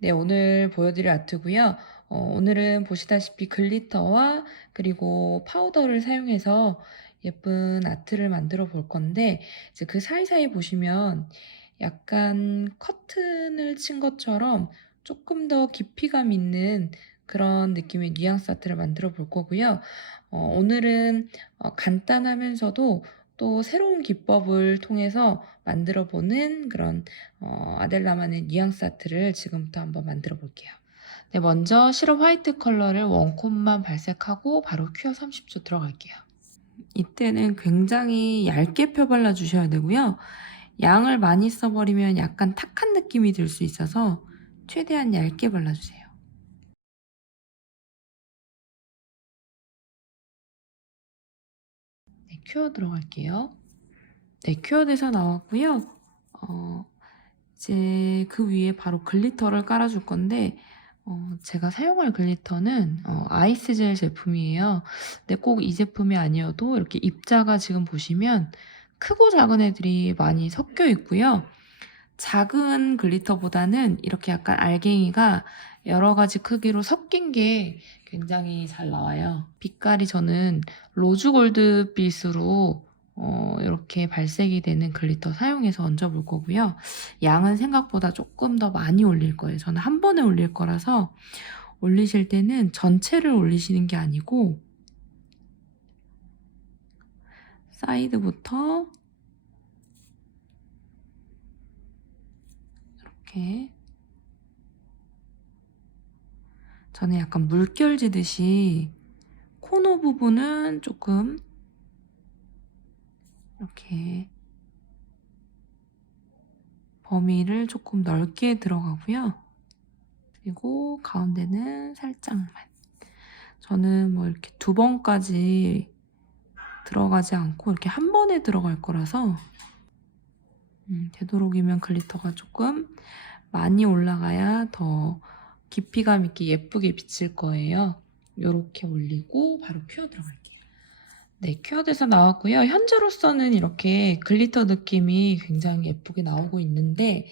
네, 오늘 보여드릴 아트고요. 어, 오늘은 보시다시피 글리터와 그리고 파우더를 사용해서 예쁜 아트를 만들어 볼 건데 이제 그 사이사이 보시면 약간 커튼을 친 것처럼 조금 더 깊이감 있는 그런 느낌의 뉘앙스 아트를 만들어 볼 거고요. 어, 오늘은 어, 간단하면서도 또 새로운 기법을 통해서 만들어 보는 그런 어, 아델라만의 뉘앙스 아트를 지금부터 한번 만들어 볼게요. 네, 먼저 시럽 화이트 컬러를 원콧만 발색하고 바로 큐어 30초 들어갈게요. 이때는 굉장히 얇게 펴발라 주셔야 되고요. 양을 많이 써버리면 약간 탁한 느낌이 들 수 있어서 최대한 얇게 발라주세요. 큐어 들어갈게요. 네, 큐어 돼서 나왔고요. 어, 이제 그 위에 바로 글리터를 깔아줄 건데 어, 제가 사용할 글리터는 어, 아이스젤 제품이에요. 근데 꼭 이 제품이 아니어도 이렇게 입자가 지금 보시면 크고 작은 애들이 많이 섞여 있고요. 작은 글리터보다는 이렇게 약간 알갱이가 여러 가지 크기로 섞인 게 굉장히 잘 나와요. 빛깔이 저는 로즈 골드 빛으로 어, 이렇게 발색이 되는 글리터 사용해서 얹어볼 거고요. 양은 생각보다 조금 더 많이 올릴 거예요. 저는 한 번에 올릴 거라서 올리실 때는 전체를 올리시는 게 아니고 사이드부터 이렇게 저는 약간 물결 지듯이 코너 부분은 조금 이렇게 범위를 조금 넓게 들어가고요. 그리고 가운데는 살짝만. 저는 뭐 이렇게 두 번까지 들어가지 않고 이렇게 한 번에 들어갈 거라서 음, 되도록이면 글리터가 조금 많이 올라가야 더 깊이감 있게 예쁘게 비칠 거예요. 이렇게 올리고 바로 큐어 들어갈게요. 네, 큐어돼서 나왔고요. 현재로서는 이렇게 글리터 느낌이 굉장히 예쁘게 나오고 있는데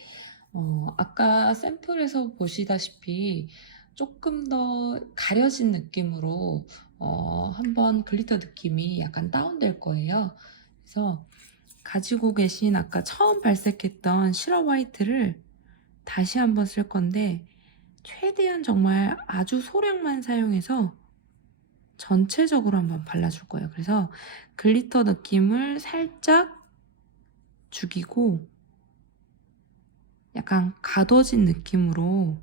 어, 아까 샘플에서 보시다시피 조금 더 가려진 느낌으로 어, 한번 글리터 느낌이 약간 다운될 거예요. 그래서 가지고 계신 아까 처음 발색했던 시럽 화이트를 다시 한번 쓸 건데 최대한 정말 아주 소량만 사용해서 전체적으로 한번 발라줄 거예요. 그래서 글리터 느낌을 살짝 죽이고 약간 가둬진 느낌으로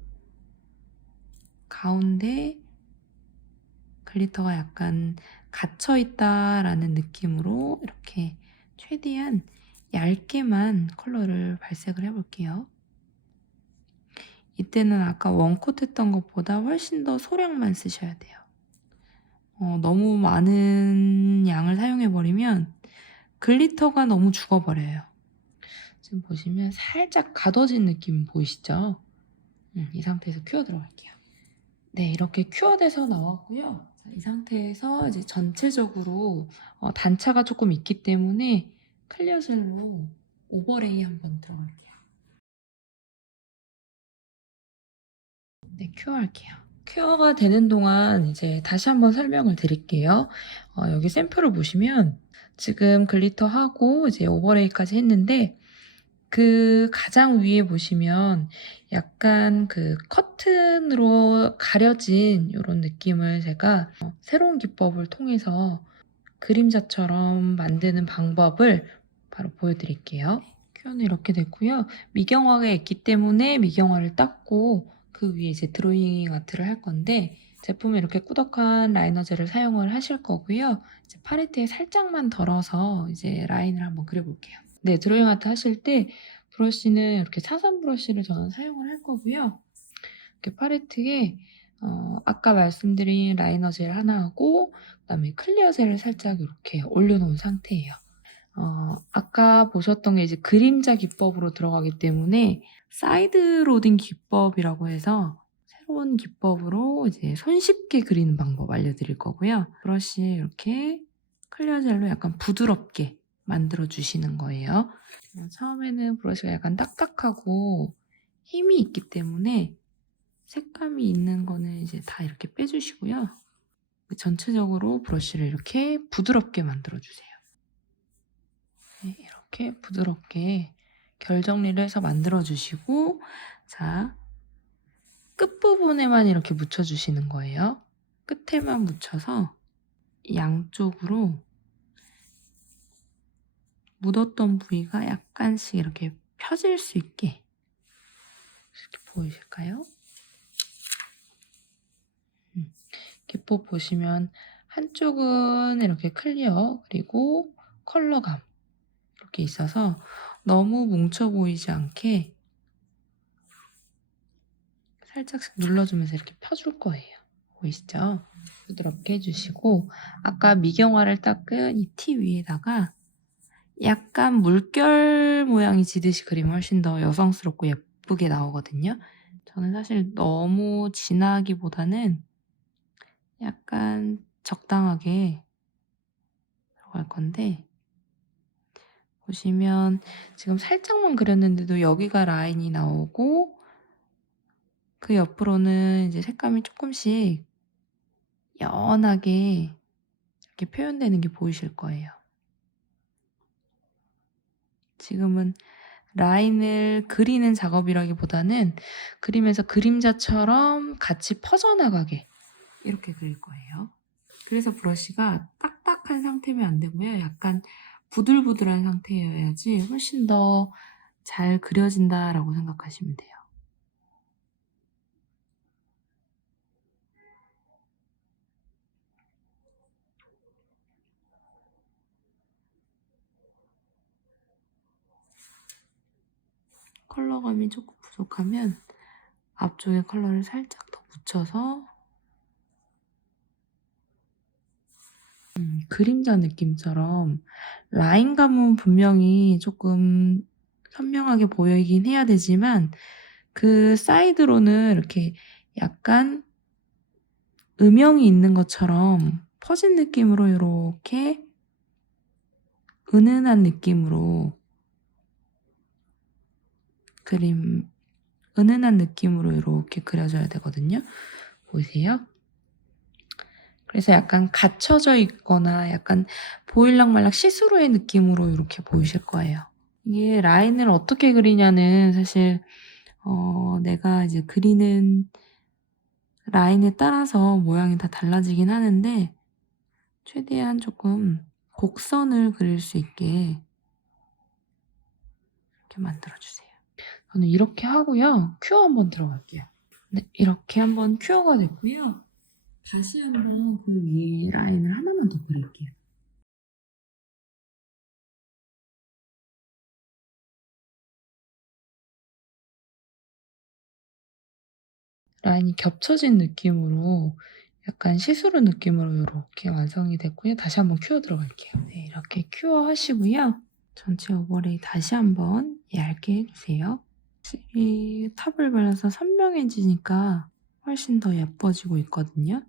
가운데 글리터가 약간 갇혀 있다라는 느낌으로 이렇게 최대한 얇게만 컬러를 발색을 해볼게요. 이때는 아까 원콧 했던 것보다 훨씬 더 소량만 쓰셔야 돼요. 어, 너무 많은 양을 사용해버리면 글리터가 너무 죽어버려요. 지금 보시면 살짝 가둬진 느낌 보이시죠? 음, 이 상태에서 큐어 들어갈게요. 네, 이렇게 큐어돼서 나왔고요. 자, 이 상태에서 이제 전체적으로 어, 단차가 조금 있기 때문에 클리어 젤로 오버레이 한번 들어갈게요. 네, 큐어 할게요. 큐어가 되는 동안 이제 다시 한번 설명을 드릴게요. 어, 여기 샘플을 보시면 지금 글리터하고 이제 오버레이까지 했는데 그 가장 위에 보시면 약간 그 커튼으로 가려진 이런 느낌을 제가 어, 새로운 기법을 통해서 그림자처럼 만드는 방법을 바로 보여드릴게요. 큐어는 이렇게 됐고요. 미경화가 있기 때문에 미경화를 닦고 그 위에 이제 드로잉 아트를 할 건데 제품에 이렇게 꾸덕한 라이너 젤을 사용을 하실 거고요. 이제 팔레트에 살짝만 덜어서 이제 라인을 한번 그려볼게요. 네, 드로잉 아트 하실 때 브러쉬는 이렇게 사선 브러쉬를 저는 사용을 할 거고요. 이렇게 팔레트에 어, 아까 말씀드린 라이너 젤 하나 하고 그다음에 클리어 젤을 살짝 이렇게 올려놓은 상태예요. 어, 아까 보셨던 게 이제 그림자 기법으로 들어가기 때문에 사이드 로딩 기법이라고 해서 새로운 기법으로 이제 손쉽게 그리는 방법 알려드릴 거고요. 브러쉬에 이렇게 클리어 젤로 약간 부드럽게 만들어 주시는 거예요. 어, 처음에는 브러쉬가 약간 딱딱하고 힘이 있기 때문에 색감이 있는 거는 이제 다 이렇게 빼주시고요. 전체적으로 브러쉬를 이렇게 부드럽게 만들어 주세요. 네, 이렇게 부드럽게 결 정리를 해서 만들어 주시고, 자, 끝부분에만 이렇게 묻혀 주시는 거예요. 끝에만 묻혀서 양쪽으로 묻었던 부위가 약간씩 이렇게 펴질 수 있게 이렇게 보이실까요? 음, 기포 보시면 한쪽은 이렇게 클리어 그리고 컬러감 이렇게 있어서 너무 뭉쳐 보이지 않게 살짝씩 눌러주면서 이렇게 펴줄 거예요. 보이시죠? 부드럽게 해주시고 아까 미경화를 닦은 이 티 위에다가 약간 물결 모양이 지듯이 그리면 훨씬 더 여성스럽고 예쁘게 나오거든요. 저는 사실 너무 진하기보다는 약간 적당하게 들어갈 건데 보시면 지금 살짝만 그렸는데도 여기가 라인이 나오고 그 옆으로는 이제 색감이 조금씩 연하게 이렇게 표현되는 게 보이실 거예요. 지금은 라인을 그리는 작업이라기보다는 그리면서 그림자처럼 같이 퍼져나가게 이렇게 그릴 거예요. 그래서 브러쉬가 딱딱한 상태면 안 되고요. 약간 부들부들한 상태여야지 훨씬 더 잘 그려진다라고 생각하시면 돼요. 컬러감이 조금 부족하면 앞쪽에 컬러를 살짝 더 묻혀서 음, 그림자 느낌처럼 라인감은 분명히 조금 선명하게 보이긴 해야 되지만 그 사이드로는 이렇게 약간 음영이 있는 것처럼 퍼진 느낌으로 이렇게 은은한 느낌으로 그림 은은한 느낌으로 이렇게 그려줘야 되거든요. 보이세요? 그래서 약간 갇혀져 있거나 약간 보일락말락 시스루의 느낌으로 이렇게 보이실 거예요. 이게 라인을 어떻게 그리냐는 사실 어, 내가 이제 그리는 라인에 따라서 모양이 다 달라지긴 하는데 최대한 조금 곡선을 그릴 수 있게 이렇게 만들어주세요. 저는 이렇게 하고요. 큐어 한번 들어갈게요. 네, 이렇게 한번 큐어가 됐고요. 다시 한번 그 위에 라인을 하나만 더 그릴게요. 라인이 겹쳐진 느낌으로 약간 시스루 느낌으로 이렇게 완성이 됐고요. 다시 한번 큐어 들어갈게요. 네, 이렇게 큐어 하시고요. 전체 오버레이 다시 한번 얇게 해주세요. 확실히 탑을 발라서 선명해지니까 훨씬 더 예뻐지고 있거든요.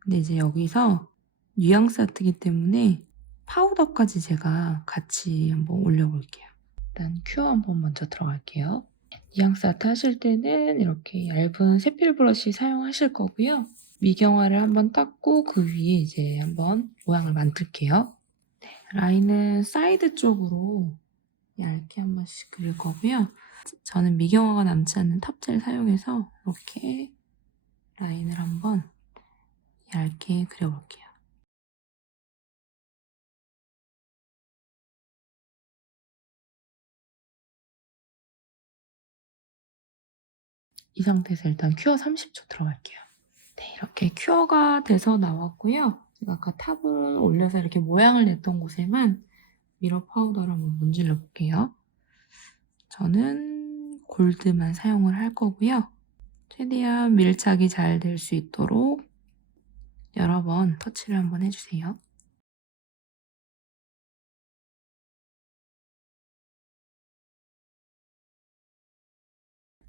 근데 이제 여기서 뉘앙스 아트기 때문에 파우더까지 제가 같이 한번 올려볼게요. 일단 큐어 한번 먼저 들어갈게요. 뉘앙스 아트 하실 때는 이렇게 얇은 세필 브러쉬 사용하실 거고요. 미경화를 한번 닦고 그 위에 이제 한번 모양을 만들게요. 네, 라인은 사이드 쪽으로 얇게 한 번씩 그릴 거고요. 저는 미경화가 남지 않는 탑젤 사용해서 이렇게 라인을 한번 얇게 그려볼게요. 이 상태에서 일단 큐어 30초 들어갈게요. 네, 이렇게 큐어가 돼서 나왔고요. 제가 아까 탑을 올려서 이렇게 모양을 냈던 곳에만 미러 파우더를 한번 문질러 볼게요. 저는 골드만 사용을 할 거고요. 최대한 밀착이 잘 될 수 있도록 여러 번 터치를 한번 해주세요.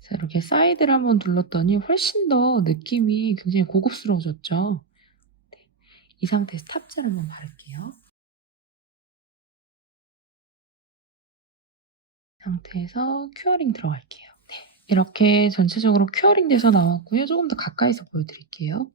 자, 이렇게 사이드를 한번 눌렀더니 훨씬 더 느낌이 굉장히 고급스러워졌죠. 네, 이 상태에서 탑젤 한번 바를게요. 상태에서 큐어링 들어갈게요. 네, 이렇게 전체적으로 큐어링 돼서 나왔고요. 조금 더 가까이서 보여드릴게요.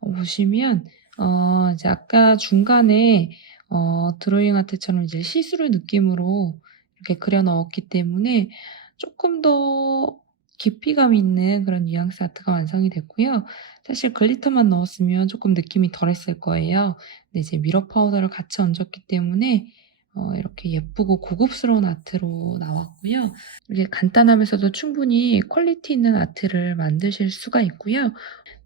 어, 보시면 어, 이제 아까 중간에 어, 드로잉 아트처럼 이제 시스루 느낌으로 이렇게 그려 넣었기 때문에 조금 더 깊이감 있는 그런 뉘앙스 아트가 완성이 됐고요. 사실 글리터만 넣었으면 조금 느낌이 덜했을 거예요. 근데 이제 미러 파우더를 같이 얹었기 때문에 어, 이렇게 예쁘고 고급스러운 아트로 나왔고요. 이게 간단하면서도 충분히 퀄리티 있는 아트를 만드실 수가 있고요.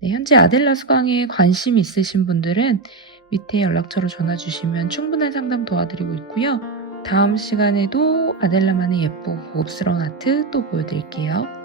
네, 현재 아델라 수강에 관심 있으신 분들은 밑에 연락처로 전화 주시면 충분한 상담 도와드리고 있고요. 다음 시간에도 아델라만의 예쁘고 고급스러운 아트 또 보여드릴게요.